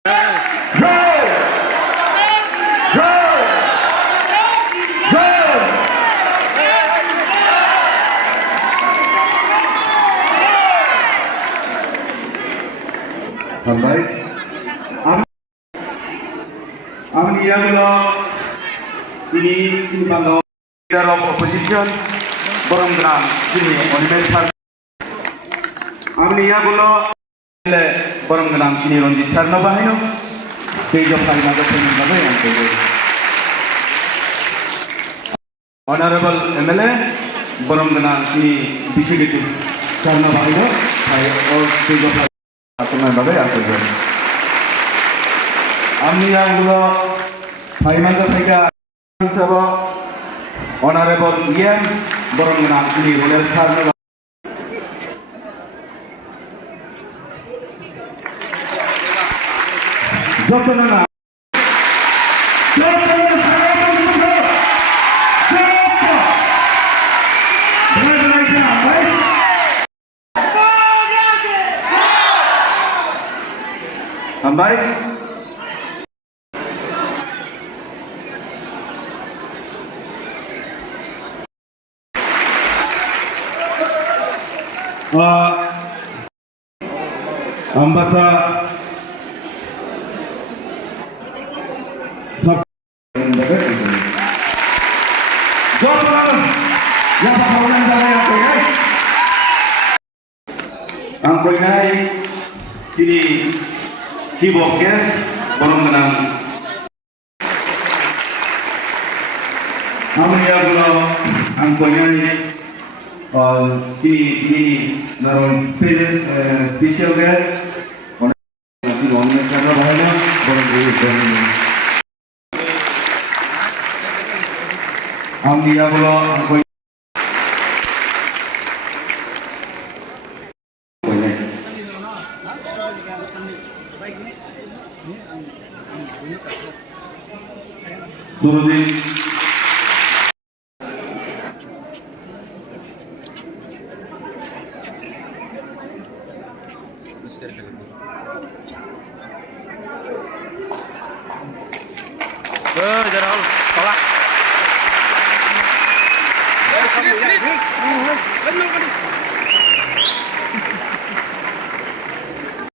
Baik. Amin ya Allah. Ini Bangga Leader of Opposition Boronggram ini Oliver. Amin ya Allah. Boronggram ini Ronjit Sarno Bahino. Sejauh kali mana pun yang yang terjadi. Honorable MLA Boronggram ini BCD Sarno Bahino. Saya sejauh kali mana pun yang terjadi. Amin ya Allah. Paimanda Sega Sabah Honorable Ian Boronggram ini Ronjit Sarno. Jopana. Baik. Ambasa ang koinay kini kibokes Boronggram amya gulo ang koinay kini naron special guest nanti ngomongin karena banyak Boronggram amya gulo ang koinay Surudin Jangan tolak. Sini.